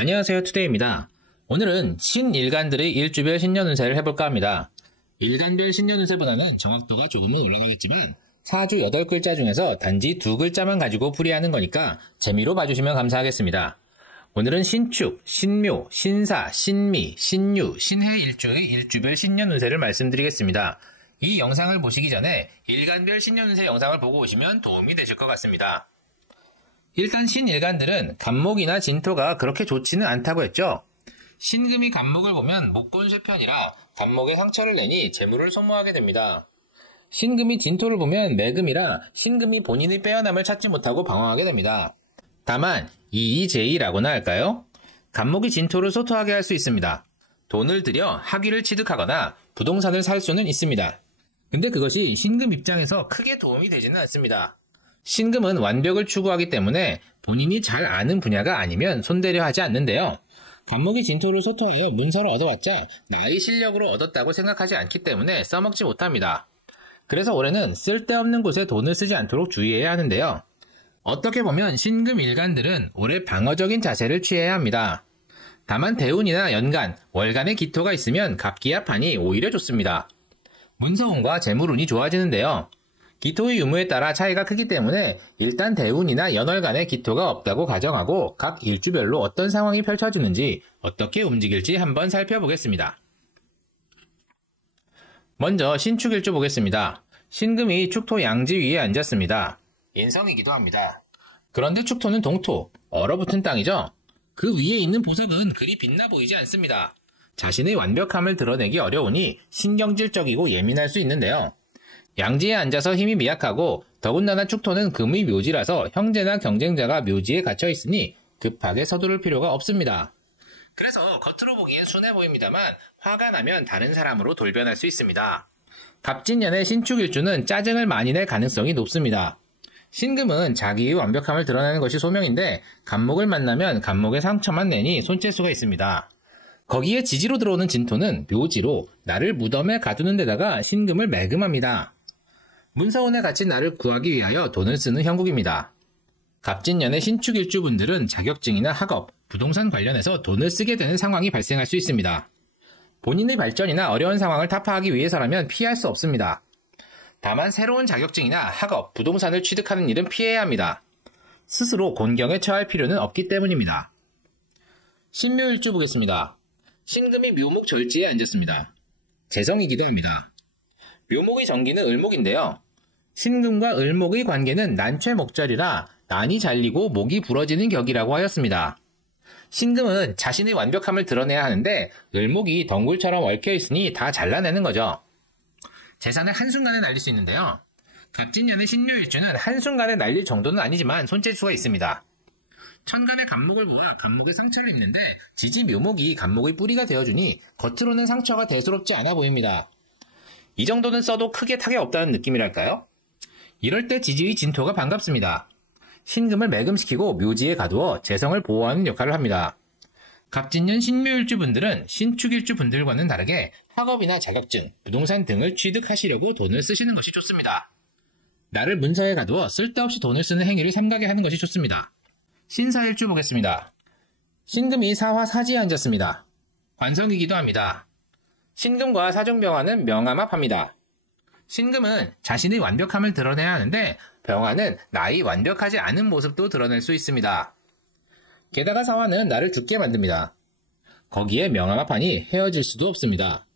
안녕하세요, 투데이입니다. 오늘은 신일간들의 일주별 신년운세를 해볼까 합니다. 일간별 신년운세보다는 정확도가 조금은 올라가겠지만 사주 8글자 중에서 단지 2글자만 가지고 풀이하는 거니까 재미로 봐주시면 감사하겠습니다. 오늘은 신축, 신묘, 신사, 신미, 신유, 신해 일주의 일주별 신년운세를 말씀드리겠습니다. 이 영상을 보시기 전에 일간별 신년운세 영상을 보고 오시면 도움이 되실 것 같습니다. 일단 신일간들은 간목이나 진토가 그렇게 좋지는 않다고 했죠. 신금이 간목을 보면 목곤쇠편이라 간목에 상처를 내니 재물을 소모하게 됩니다. 신금이 진토를 보면 매금이라 신금이 본인의 빼어남을 찾지 못하고 방황하게 됩니다. 다만 이의제의라고나 할까요? 간목이 진토를 소토하게 할 수 있습니다. 돈을 들여 학위를 취득하거나 부동산을 살 수는 있습니다. 근데 그것이 신금 입장에서 크게 도움이 되지는 않습니다. 신금은 완벽을 추구하기 때문에 본인이 잘 아는 분야가 아니면 손대려 하지 않는데요. 간목이 진토를 소토하여 문서를 얻어왔자 나의 실력으로 얻었다고 생각하지 않기 때문에 써먹지 못합니다. 그래서 올해는 쓸데없는 곳에 돈을 쓰지 않도록 주의해야 하는데요. 어떻게 보면 신금 일간들은 올해 방어적인 자세를 취해야 합니다. 다만 대운이나 연간, 월간의 기토가 있으면 갑기합판이 오히려 좋습니다. 문서운과 재물운이 좋아지는데요. 기토의 유무에 따라 차이가 크기 때문에 일단 대운이나 연월간에 기토가 없다고 가정하고 각 일주별로 어떤 상황이 펼쳐지는지 어떻게 움직일지 한번 살펴보겠습니다. 먼저 신축일주 보겠습니다. 신금이 축토 양지 위에 앉았습니다. 인성이기도 합니다. 그런데 축토는 동토, 얼어붙은 땅이죠. 그 위에 있는 보석은 그리 빛나 보이지 않습니다. 자신의 완벽함을 드러내기 어려우니 신경질적이고 예민할 수 있는데요. 양지에 앉아서 힘이 미약하고 더군다나 축토는 금의 묘지라서 형제나 경쟁자가 묘지에 갇혀 있으니 급하게 서두를 필요가 없습니다. 그래서 겉으로 보기엔 순해 보입니다만 화가 나면 다른 사람으로 돌변할 수 있습니다. 갑진년의 신축일주는 짜증을 많이 낼 가능성이 높습니다. 신금은 자기의 완벽함을 드러내는 것이 소명인데 간목을 만나면 간목에 상처만 내니 손댈 수가 있습니다. 거기에 지지로 들어오는 진토는 묘지로 나를 무덤에 가두는 데다가 신금을 매금합니다. 문서운에 갇힌 나를 구하기 위하여 돈을 쓰는 형국입니다. 갑진년의 신축일주분들은 자격증이나 학업, 부동산 관련해서 돈을 쓰게 되는 상황이 발생할 수 있습니다. 본인의 발전이나 어려운 상황을 타파하기 위해서라면 피할 수 없습니다. 다만 새로운 자격증이나 학업, 부동산을 취득하는 일은 피해야 합니다. 스스로 곤경에 처할 필요는 없기 때문입니다. 신묘일주 보겠습니다. 신금이 묘목 절지에 앉았습니다. 재성이기도 합니다. 묘목의 정기는 을목인데요. 신금과 을목의 관계는 난최목절이라 난이 잘리고 목이 부러지는 격이라고 하였습니다. 신금은 자신의 완벽함을 드러내야 하는데 을목이 덩굴처럼 얽혀있으니 다 잘라내는 거죠. 재산을 한순간에 날릴 수 있는데요. 갑진년의 신묘일주는 한순간에 날릴 정도는 아니지만 손댈 수가 있습니다. 천간의 간목을 보아 간목에 상처를 입는데 지지 묘목이 간목의 뿌리가 되어주니 겉으로는 상처가 대수롭지 않아 보입니다. 이 정도는 써도 크게 타격 없다는 느낌이랄까요? 이럴 때 지지의 진토가 반갑습니다. 신금을 매금시키고 묘지에 가두어 재성을 보호하는 역할을 합니다. 갑진년 신묘일주 분들은 신축일주 분들과는 다르게 학업이나 자격증, 부동산 등을 취득하시려고 돈을 쓰시는 것이 좋습니다. 나를 문서에 가두어 쓸데없이 돈을 쓰는 행위를 삼가게 하는 것이 좋습니다. 신사일주 보겠습니다. 신금이 사화 사지에 앉았습니다. 관성이기도 합니다. 신금과 사중병화는 명암합합니다. 신금은 자신의 완벽함을 드러내야 하는데 병화는 나의 완벽하지 않은 모습도 드러낼 수 있습니다. 게다가 사화는 나를 죽게 만듭니다. 거기에 명암합하니 헤어질 수도 없습니다.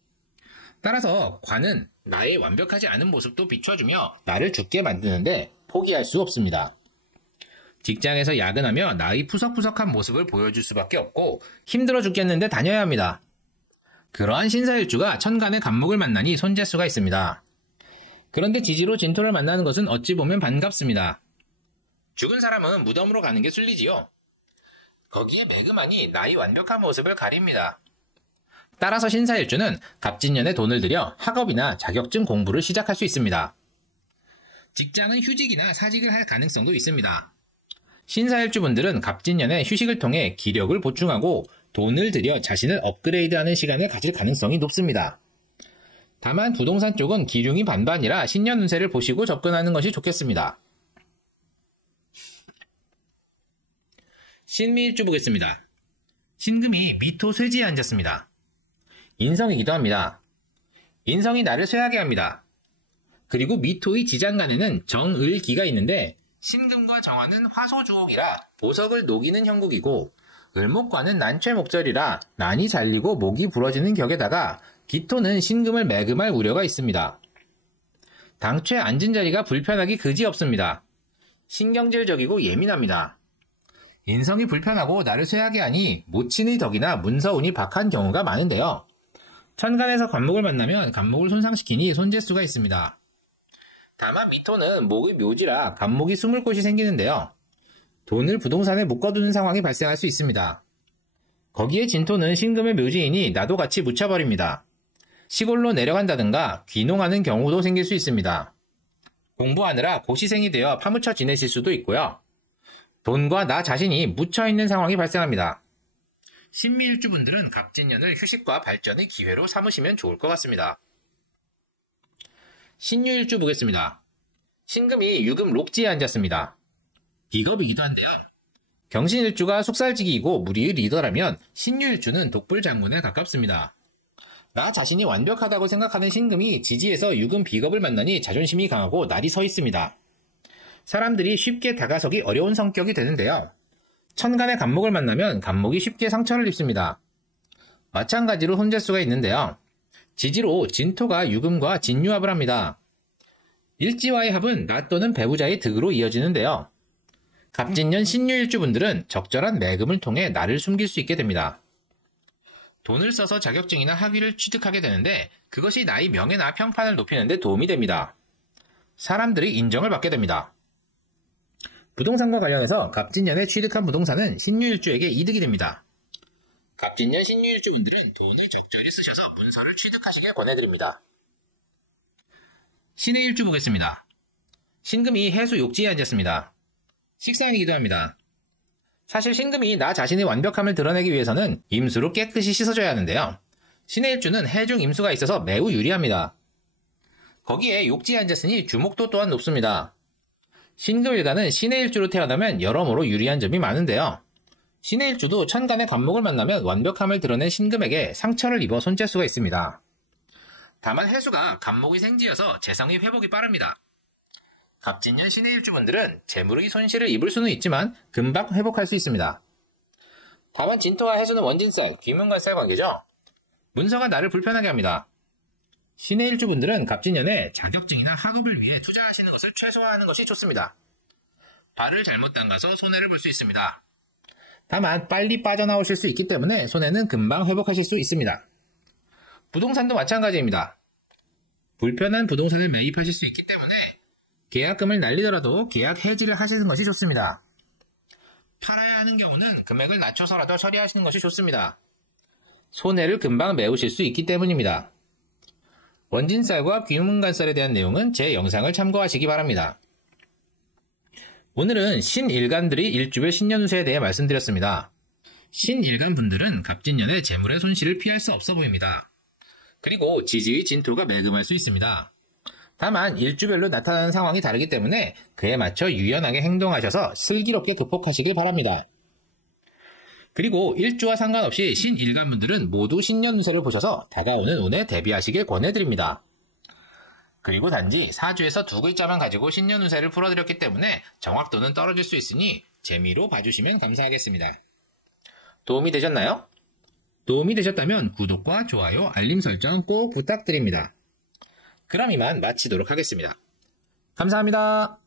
따라서 관은 나의 완벽하지 않은 모습도 비춰주며 나를 죽게 만드는데 포기할 수 없습니다. 직장에서 야근하며 나의 푸석푸석한 모습을 보여줄 수밖에 없고 힘들어 죽겠는데 다녀야 합니다. 그러한 신사일주가 천간의 간목을 만나니 손댈 수가 있습니다. 그런데 지지로 진토를 만나는 것은 어찌 보면 반갑습니다. 죽은 사람은 무덤으로 가는 게 순리지요. 거기에 매금하니 나의 완벽한 모습을 가립니다. 따라서 신사일주는 갑진년에 돈을 들여 학업이나 자격증 공부를 시작할 수 있습니다. 직장은 휴직이나 사직을 할 가능성도 있습니다. 신사일주분들은 갑진년에 휴식을 통해 기력을 보충하고 돈을 들여 자신을 업그레이드하는 시간을 가질 가능성이 높습니다. 다만 부동산 쪽은 기륭이 반반이라 신년 운세를 보시고 접근하는 것이 좋겠습니다. 신미일주 보겠습니다. 신금이 미토 쇠지에 앉았습니다. 인성이기도 합니다. 인성이 나를 쇠하게 합니다. 그리고 미토의 지장간에는 정을기가 있는데 신금과 정화는 화소주옥이라 보석을 녹이는 형국이고 을목과는 난최목절이라 난이 잘리고 목이 부러지는 격에다가 기토는 신금을 매금할 우려가 있습니다. 당최 앉은 자리가 불편하기 그지없습니다. 신경질적이고 예민합니다. 인성이 불편하고 나를 쇠하게 하니 모친의 덕이나 문서운이 박한 경우가 많은데요. 천간에서 관목을 만나면 관목을 손상시키니 손재수가 있습니다. 다만 미토는 목의 묘지라 간목이 숨을 곳이 생기는데요. 돈을 부동산에 묶어두는 상황이 발생할 수 있습니다. 거기에 진토는 신금의 묘지이니 나도 같이 묻혀버립니다. 시골로 내려간다든가 귀농하는 경우도 생길 수 있습니다. 공부하느라 고시생이 되어 파묻혀 지내실 수도 있고요. 돈과 나 자신이 묻혀있는 상황이 발생합니다. 신미일주분들은 갑진년을 휴식과 발전의 기회로 삼으시면 좋을 것 같습니다. 신유일주 보겠습니다. 신금이 유금 록지에 앉았습니다. 비겁이기도 한데요. 경신일주가 숙살지기이고 무리의 리더라면 신유일주는 독불장군에 가깝습니다. 나 자신이 완벽하다고 생각하는 신금이 지지에서 유금 비겁을 만나니 자존심이 강하고 날이 서 있습니다. 사람들이 쉽게 다가서기 어려운 성격이 되는데요. 천간의 간목을 만나면 간목이 쉽게 상처를 입습니다. 마찬가지로 손재수가 있는데요. 지지로 진토가 유금과 진유합을 합니다. 일지와의 합은 나 또는 배우자의 득으로 이어지는데요. 갑진년 신유일주분들은 적절한 매금을 통해 나를 숨길 수 있게 됩니다. 돈을 써서 자격증이나 학위를 취득하게 되는데 그것이 나의 명예나 평판을 높이는 데 도움이 됩니다. 사람들의 인정을 받게 됩니다. 부동산과 관련해서 갑진년에 취득한 부동산은 신유일주에게 이득이 됩니다. 갑진년 신유일주분들은 돈을 적절히 쓰셔서 문서를 취득하시길 권해드립니다. 신의 일주 보겠습니다. 신금이 해수 욕지에 앉았습니다. 식상이기도 합니다. 사실 신금이 나 자신의 완벽함을 드러내기 위해서는 임수로 깨끗이 씻어줘야 하는데요. 신의 일주는 해중 임수가 있어서 매우 유리합니다. 거기에 욕지에 앉았으니 주목도 또한 높습니다. 신금일가는 신의 일주로 태어나면 여러모로 유리한 점이 많은데요. 신의 일주도 천간의 간목을 만나면 완벽함을 드러낸 신금에게 상처를 입어 손재수가 있습니다. 다만 해수가 간목이 생지여서 재성의 회복이 빠릅니다. 갑진년 신의 일주분들은 재물의 손실을 입을 수는 있지만 금방 회복할 수 있습니다. 다만 진토와 해수는 원진살, 귀문관살 관계죠. 문서가 나를 불편하게 합니다. 신의 일주분들은 갑진년에 자격증이나 학업을 위해 투자하시는 것을 최소화하는 것이 좋습니다. 발을 잘못 담가서 손해를 볼 수 있습니다. 다만 빨리 빠져나오실 수 있기 때문에 손해는 금방 회복하실 수 있습니다. 부동산도 마찬가지입니다. 불편한 부동산을 매입하실 수 있기 때문에 계약금을 날리더라도 계약 해지를 하시는 것이 좋습니다. 팔아야 하는 경우는 금액을 낮춰서라도 처리하시는 것이 좋습니다. 손해를 금방 메우실 수 있기 때문입니다. 원진살과 귀문관살에 대한 내용은 제 영상을 참고하시기 바랍니다. 오늘은 신일간들의 일주별 신년운세에 대해 말씀드렸습니다. 신일간 분들은 갑진년에 재물의 손실을 피할 수 없어 보입니다. 그리고 지지의 진토가 매금할 수 있습니다. 다만 일주별로 나타나는 상황이 다르기 때문에 그에 맞춰 유연하게 행동하셔서 슬기롭게 극복하시길 바랍니다. 그리고 일주와 상관없이 신일간분들은 모두 신년운세를 보셔서 다가오는 운에 대비하시길 권해드립니다. 그리고 단지 사주에서 두 글자만 가지고 신년운세를 풀어드렸기 때문에 정확도는 떨어질 수 있으니 재미로 봐주시면 감사하겠습니다. 도움이 되셨나요? 도움이 되셨다면 구독과 좋아요, 알림 설정 꼭 부탁드립니다. 그럼 이만 마치도록 하겠습니다. 감사합니다.